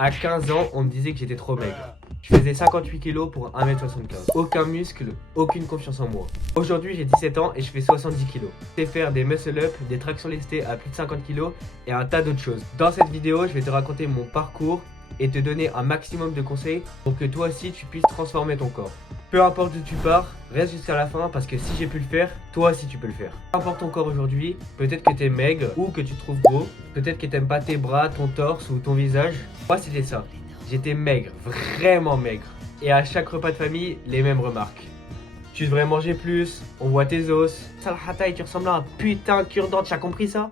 À 15 ans, on me disait que j'étais trop maigre. Je faisais 58 kilos pour 1m75. Aucun muscle, aucune confiance en moi. Aujourd'hui, j'ai 17 ans et je fais 70 kilos. Je sais faire des muscle-up, des tractions lestées à plus de 50 kilos et un tas d'autres choses. Dans cette vidéo, je vais te raconter mon parcours et te donner un maximum de conseils pour que toi aussi tu puisses transformer ton corps. Peu importe d'où tu pars, reste jusqu'à la fin parce que si j'ai pu le faire, toi aussi tu peux le faire. Peu importe ton corps aujourd'hui, peut-être que t'es maigre ou que tu te trouves beau, peut-être que t'aimes pas tes bras, ton torse ou ton visage. Moi c'était ça, j'étais maigre, vraiment maigre. Et à chaque repas de famille, les mêmes remarques. Tu devrais manger plus, on voit tes os. Salhataï, tu ressembles à un putain de cure-dent, tu as compris ça?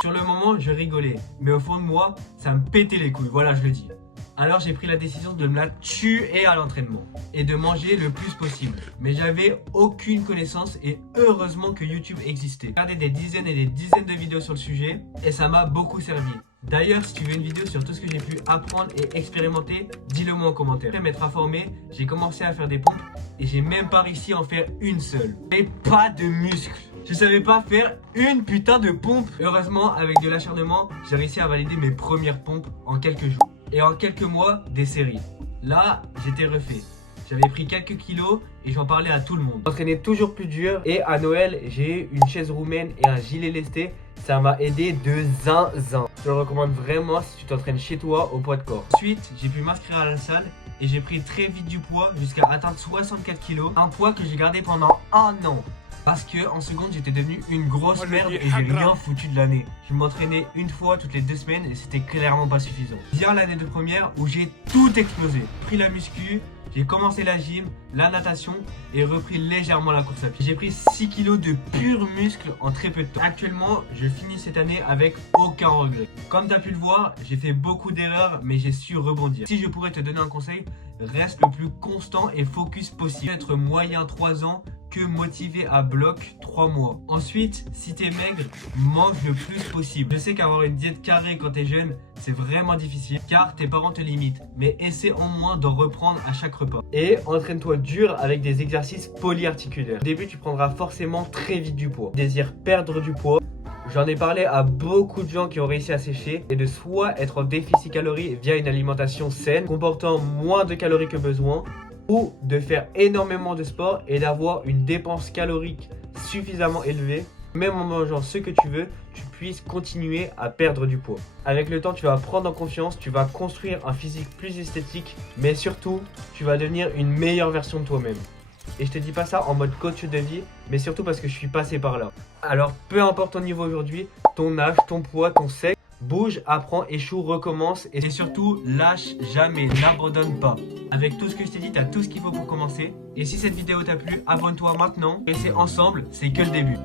Sur le moment, je rigolais, mais au fond de moi, ça me pétait les couilles, voilà, je le dis. Alors j'ai pris la décision de me la tuer à l'entraînement et de manger le plus possible. Mais j'avais aucune connaissance et heureusement que YouTube existait. J'ai regardé des dizaines et des dizaines de vidéos sur le sujet et ça m'a beaucoup servi. D'ailleurs, si tu veux une vidéo sur tout ce que j'ai pu apprendre et expérimenter, dis-le moi en commentaire. Après m'être informé, j'ai commencé à faire des pompes et j'ai même pas réussi à en faire une seule. Et pas de muscles. Je savais pas faire une putain de pompe. Heureusement, avec de l'acharnement, j'ai réussi à valider mes premières pompes en quelques jours. Et en quelques mois, des séries. Là, j'étais refait. J'avais pris quelques kilos et j'en parlais à tout le monde. J'entraînais toujours plus dur et à Noël, j'ai eu une chaise roumaine et un gilet lesté. Ça m'a aidé de zinzin. Je te le recommande vraiment si tu t'entraînes chez toi au poids de corps. Ensuite, j'ai pu m'inscrire à la salle et j'ai pris très vite du poids jusqu'à atteindre 64 kilos. Un poids que j'ai gardé pendant un an. Parce que en seconde j'étais devenu une grosse merde et j'ai rien foutu de l'année. Je m'entraînais une fois toutes les 2 semaines et c'était clairement pas suffisant. Vient l'année de première où j'ai tout explosé. J'ai pris la muscu, j'ai commencé la gym, la natation et repris légèrement la course à pied. J'ai pris 6 kilos de pur muscle en très peu de temps. Actuellement, je finis cette année avec aucun regret. Comme tu as pu le voir, j'ai fait beaucoup d'erreurs mais j'ai su rebondir. Si je pourrais te donner un conseil, reste le plus constant et focus possible. Être moyen 3 ans que motivé à bloc 3 mois. Ensuite, si t'es maigre, mange le plus possible. Je sais qu'avoir une diète carrée quand t'es jeune, c'est vraiment difficile car tes parents te limitent. Mais essaie au moins d'en reprendre à chaque repas. Et entraîne-toi dur avec des exercices polyarticulaires. Au début, tu prendras forcément très vite du poids. Désire perdre du poids. J'en ai parlé à beaucoup de gens qui ont réussi à sécher et de soit être en déficit calorique via une alimentation saine, comportant moins de calories que besoin, ou de faire énormément de sport et d'avoir une dépense calorique suffisamment élevée, même en mangeant ce que tu veux, tu puisses continuer à perdre du poids. Avec le temps, tu vas prendre en confiance, tu vas construire un physique plus esthétique, mais surtout, tu vas devenir une meilleure version de toi-même. Et je te dis pas ça en mode coach de vie, mais surtout parce que je suis passé par là. Alors peu importe ton niveau aujourd'hui, ton âge, ton poids, ton sexe, bouge, apprends, échoue, recommence et surtout lâche jamais, n'abandonne pas. Avec tout ce que je t'ai dit, t'as tout ce qu'il faut pour commencer. Et si cette vidéo t'a plu, abonne-toi maintenant. Et c'est ensemble, c'est que le début.